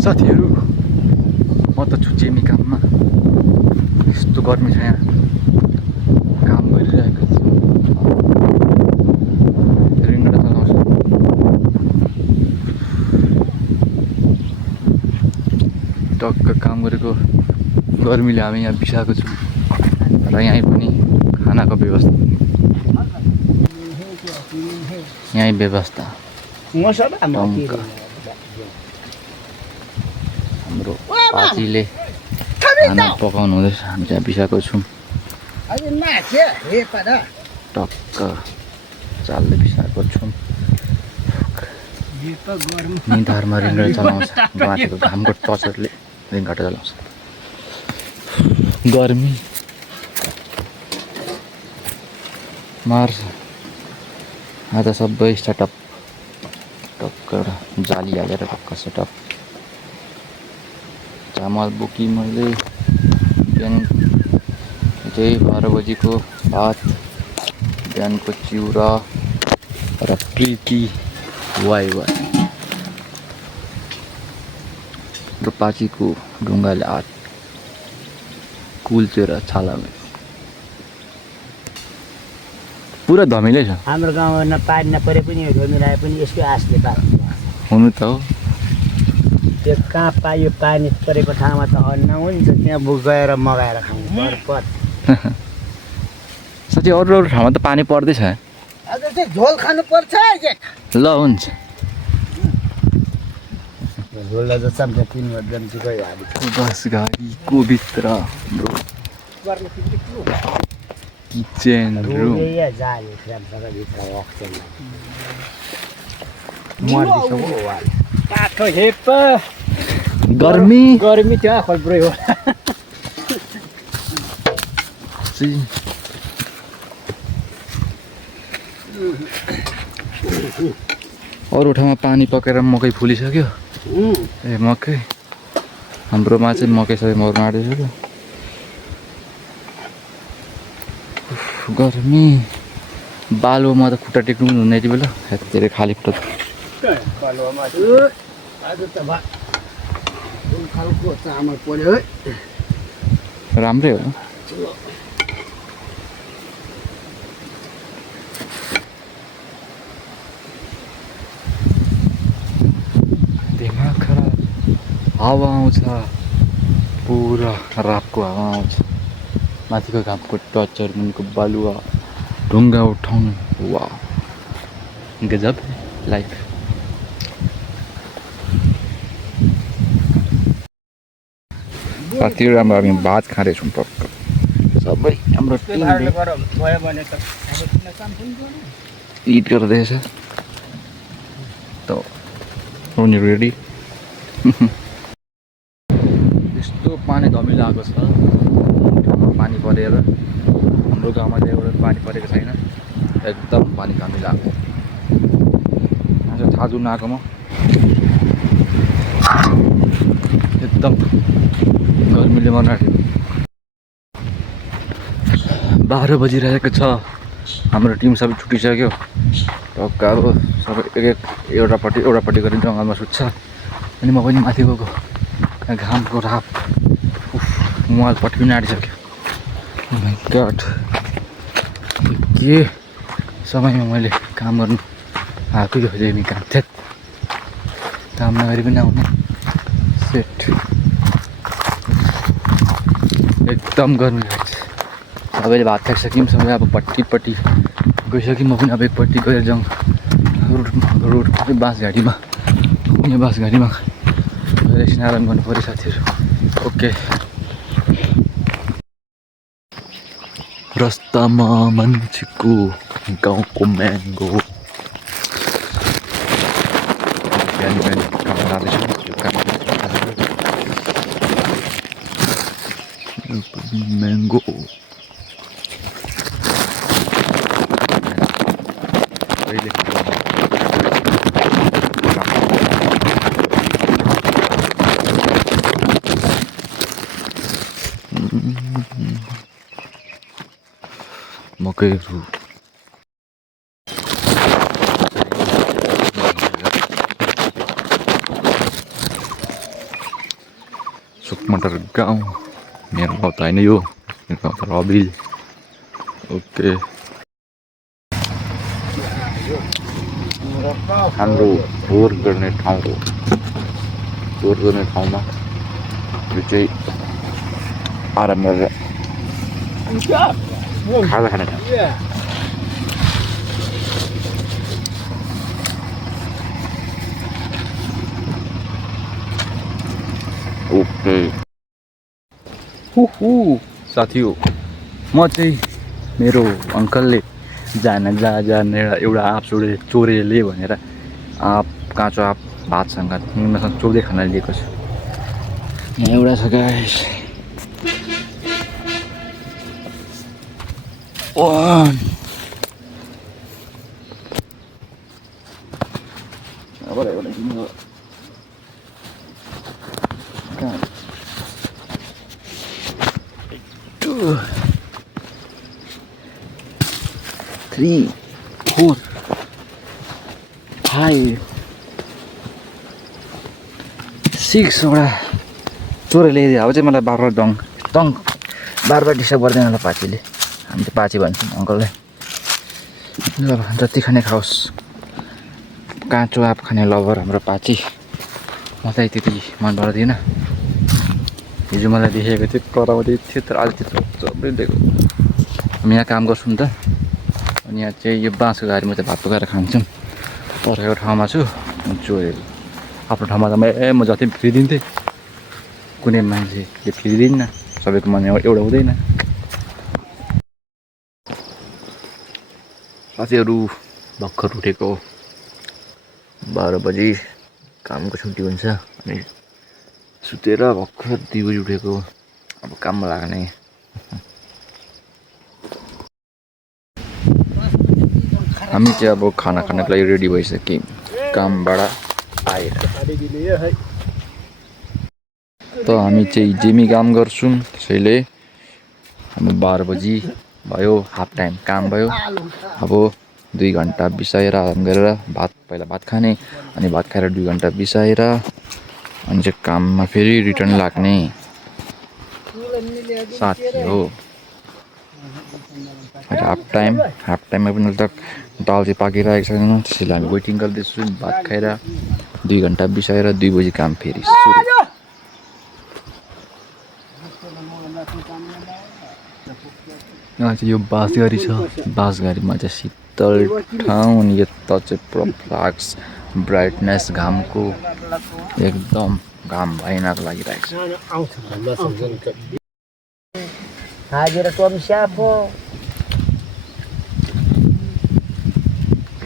साथीहरु म त छु जेमी काममा यस्तो गर्मी छ यहाँ काम गरिरहेको छु रिङ्गटा चलाउँछु टक्क काम गरेको गर्मीले हामी यहाँ बिसाएको छु र यहीँ पनि खानाको व्यवस्था यहीँ व्यवस्था हाम्रो पाचीले खाना पकाउनु हुँदैछ हामी चाहिँ बिसाएको छौँ टक्क चालले बिसाएको छौँ निधारमा रिङ्गटा चलाउँछ माथिको घामको टर्चरले रिङ्गटा चलाउँछ गर्मी मार्छ आज सबै सेटअप टक्क एउटा जाली हालेर टक्क सेटअप चामल बोकी मैले बिहान चाहिँ 12 बजीको भात बिहानको चिउरा र प्रीति वाइ र पाचीको ढुङ्गाले हात कुल्चेर छाला पुरा धमिलै छ हाम्रो गाउँमा नपानी नपरे पनि धमिलो आए पनि यसको आशले पार्छ हुनु त हो त्यो कहाँ पायो पानी परेको ठाउँमा त अन्न हुन्छ त्यहाँ गएर मगाएर खानु पर्छ साँच्चै अरू ठाउँमा त पानी पर्दैछ अझ चाहिँ झोल खानु पर्छ ल हुन्छ झोललाई त चम्चा 3 वर्ष गयो हामी बस गाडीको भित्र हाम्रो किचन रुम गर्मी गर्मी त्यो खल्ब्रै हो अरू ठाउँमा पानी पकेर मकै फुलिसक्यो ए मकै हाम्रोमा चाहिँ मकै सबै मर्न आँटिसक्यो गर्मी बालुवामा त खुट्टा टेक्नु पनि हुँदैन यति बेला धेरै खाली खुट्टा आज त खालको चामल पर्यो है राम्रै हो दिमाग खराब हावा आउँछ पुरा रातको हावा आउँछ माथिको घामको टर्चर मुनिको बालुवा ढुङ्गा उठाउनु वा गजब लाइफ साथीहरू राम्रो हामी भात खाँदैछौँ टक्क सबै हाम्रो इट गर्दैछ त उनीहरू रेडी यस्तो पानी धमिलो आएको छ ठाउँमा पानी परेर हाम्रो गाउँमा चाहिँ एउटा पानी परेको छैन एकदम पानी धमिलो आएको आज थाहा नआएको म एकदम गर्मीले मर्न आँट्यो 12 बजिरहेको छ हाम्रो टिम सबै छुटिसक्यो टक्क अब सबै एउटापट्टि गरी जङ्गलमा सुत्छ अनि म पनि माथि गएको घामको राप मुहालपट्टि पनि आँटिसक्यो गड के समयमा मैले काम गर्नु आएको यो जेमी काम थियो काम नगरी पनि आउने सेट एकदम गर्मी लाग्छ सबैले भात खाइसक्यौँ सबै अब पट्टि गइसक्यौँ म पनि अब एकपट्टि गएर जाउँ रोड बाँसघारीमा कुनै बाँसघारीमा गएर एकछिन आराम गर्नु पऱ्यो साथीहरू ओके रस्तामा मान्छेको गाउँको म्याङ्गो बिहान काम लाग्दैछ म्याङ्गो मकैहरू सुकमटर गाउँ मेरो गाउँ त होइन यो मेरो गाउँ त रबिल ओके हाम्रो फोहोर गर्ने ठाउँ हो फोहोर गर्ने ठाउँमा यो चाहिँ आराम गरेर खाजा खाने ठाउँ ओके साथी हो म चाहिँ मेरो अङ्कलले जाने एउटा आँप चोरेले भनेर आँप काँचो आँप भातसँग निमासँग चोर्दै खान लिएको छु यहाँ एउटा छ गाइस थ्री फोर फाइभ सिक्सवटा चोरेर ल्याइदियो अब चाहिँ मलाई बार बार डिस्टर्ब गर्दैन होला पाचीले हामी चाहिँ पाची भन्छौँ अङ्कललाई ल जति खाने खाओस् काँचो आँप खाने लभर हाम्रो पाची म चाहिँ त्यति मन पर्दैन हिजो मलाई देखेको थियो कराउँदै थियो तर अहिले त्यस्तो सबै दिएको हामी यहाँ काम गर्छौँ त अनि यहाँ चाहिँ यो बाँसको गाडीमा चाहिँ भात पकाएर खान्छौँ पर्खेको ठाउँमा छु चोरेको आफ्नो ठाउँमा त म जति पनि फ्रिदिन्थेँ कुनै मान्छेले फ्रिदिन्न सबैको मन एउटा हुँदैन साथीहरू भर्खर उठेको 12 बजी कामको छुट्टी हुन्छ अनि सुतेर भर्खर 2 बजी उठेको अब काममा लाग्ने हामी चाहिँ अब खाना खानको लागि रेडी भइसक्यौँ कामबाट आएर त हामी चाहिँ जिमी काम गर्छौँ त्यसैले हामी 12 बजी भयो हाफ टाइम काम भयो अब 2 घन्टा बिसाएर आराम गरेर पहिला भात खाने अनि भात खाएर 2 घन्टा बिसाएर अनि चाहिँ काममा फेरि रिटर्न लाग्ने साथी हो हाफ टाइममा पनि तक दाल चाहिँ पाकिरहेको छैन त्यसैले हामी वेटिङ गर्दैछौँ भात खाएर 2 घन्टा बिसाएर 2 बजी काम फेरि सुरु यहाँ चाहिँ यो बाँसघारी छ बाँसघारीमा चाहिँ शीतल ठाउँ अनि यता चाहिँ पुरा फ्लाक्स ब्राइटनेस घामको एकदम घाम भयानक लागिरहेको छ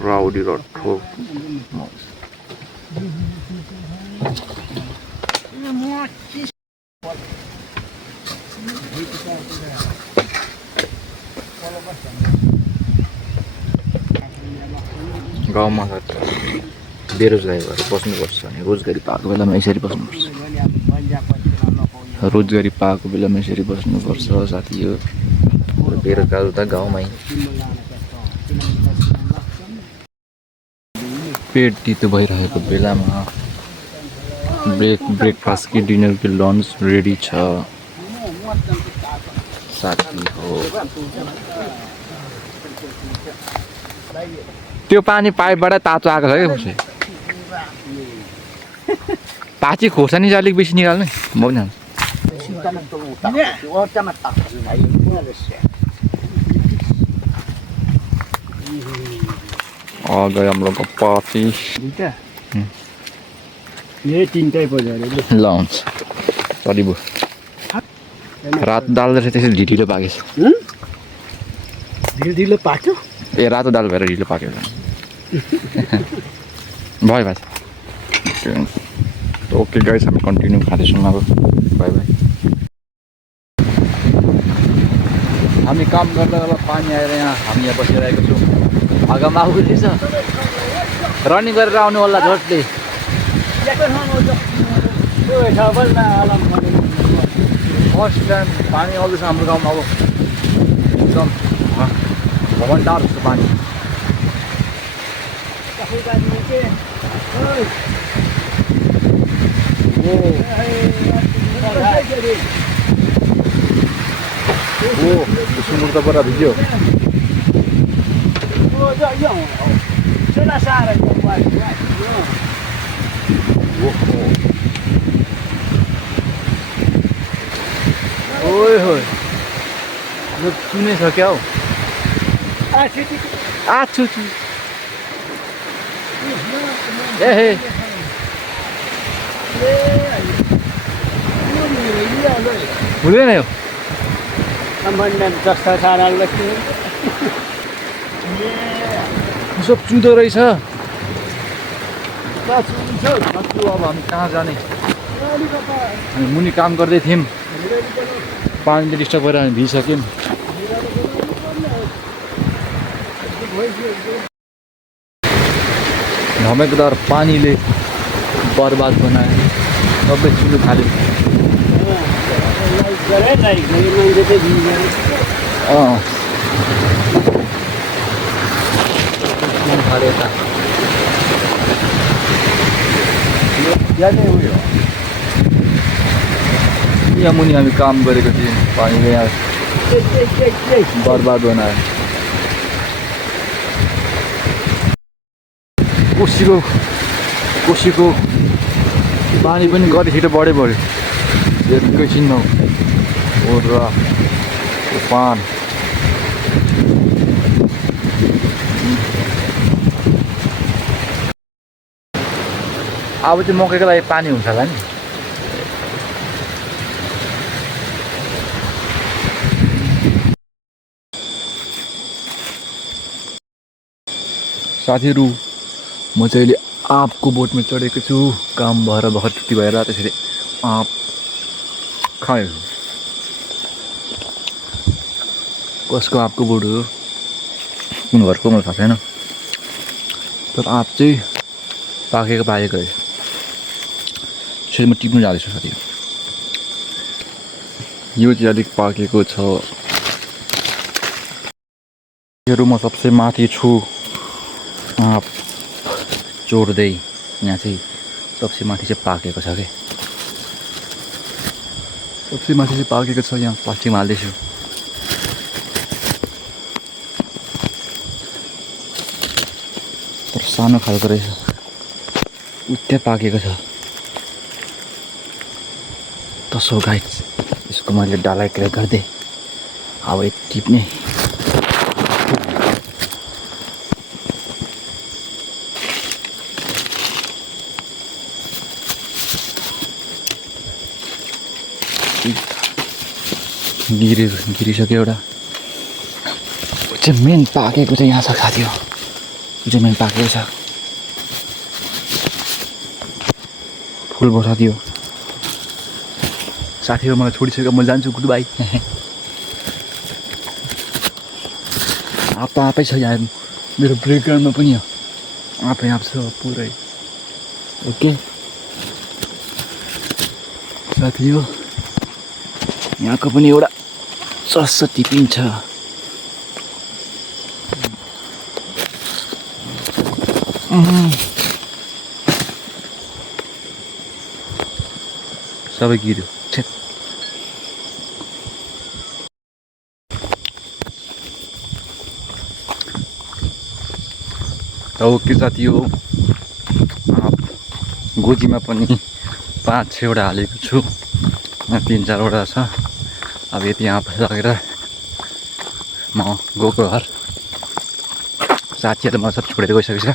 राउडी रट्ठो गाउँमा बेरोजगारी भएर बस्नुपर्छ भने रोजगारी पाएको बेलामा यसरी बस्नुपर्छ रोजगारी पाएको बेलामा यसरी बस्नुपर्छ साथी हो बेरोजगार त गाउँमै पेट तितो भइरहेको बेलामा ब्रेकफास्ट कि डिनर कि लन्च रेडी छ साथी हो त्यो पानी पाइपबाट तातो आएको छ क्या पाची खोर्सानी चाहिँ अलिक बेसी निकाल्ने म पनि गयो हाम्रो पाची ल हुन्छ सरी भयो रातो दाल रहेछ त्यसरी ढिलो पाकेछ ढिलो पाक्यो ए रातो दाल भएर ढिलो पाक्यो भयो बाजे ओके गाइस हामी कन्टिन्यू खाँदैछौँ अब बाई बाई हामी काम गर्दा गर्दा पानी आएर यहाँ हामी यहाँ बसिरहेको छौँ आगोमा उठेछ रनिङ गरेर आउनु होला झोटले फर्स्ट टाइम पानी आउँदैछ हाम्रो गाउँमा अब एकदम भवनदार जस्तो पानी सुँगुर त बडा भिज्यो ओए होए यो चुने छ क्या हो आछु छु ए हे हुँदैन यो सब चुँदो रहेछ अब हामी कहाँ जाने हामी मुनि काम गर्दै थियौँ पानीले डिस्टर्ब गरेर हामी भिजिसक्यौँ धमेकदार पानीले बर्बाद बनायो सबै चुल्नु थाल्यो यहाँ मुनि हामी काम गरेको थियौँ पानीले यहाँ बर्बाद बनायो कोसीको पानी पनि कति छिटो बढ्यो एकैछिन ओड्रा तूफान अब चाहिँ मकैको लागि पानी हुन्छ होला नि साथीहरू म चाहिँ अहिले आँपको बोटमा चढेको छु काम भएर भर्खर छुट्टी भएर त्यसरी आँप खायो कसको आँपको बोट हो कुन घरको मलाई थाहा छैन तर आँप चाहिँ पाकेको हो त्यसरी म टिप्नु जाँदैछु साथी यो चाहिँ अलिक पाकेको छ म सबसे माथि छु आँप चोर्दै यहाँ चाहिँ सबसे माथि चाहिँ पाकेको छ क्या सबसे माथि चाहिँ पाकेको छ यहाँ प्लास्टिकमा हाल्दैछु तर सानो खालको रहेछ उतै पाकेको छ तसो गाइस यसको मैले डाला क्र्याक गर्दै अब टिप्ने गिरिसक्यो एउटा चाहिँ मेन पाकेको चाहिँ यहाँ छ साथी हो यो चाहिँ मेन पाकेको छ फुल बसादियो साथीहरू मलाई छोडिसक्यो म जान्छु गुड बाई आँपै छ यहाँ मेरो ब्रेकग्राउन्डमा पनि आँपै आँप छ पुरै ओके साथी हो यहाँको पनि एउटा सस्तो टिपिन्छ सबै गिर्यो छेत ओके साथी हो गोजीमा पनि 5-6वटा हालेको छु यहाँ 3-4वटा छ अब यति यहाँ लगेर म गएको घर साथीहरूले मलाई सब छोडेर गइसकेको छ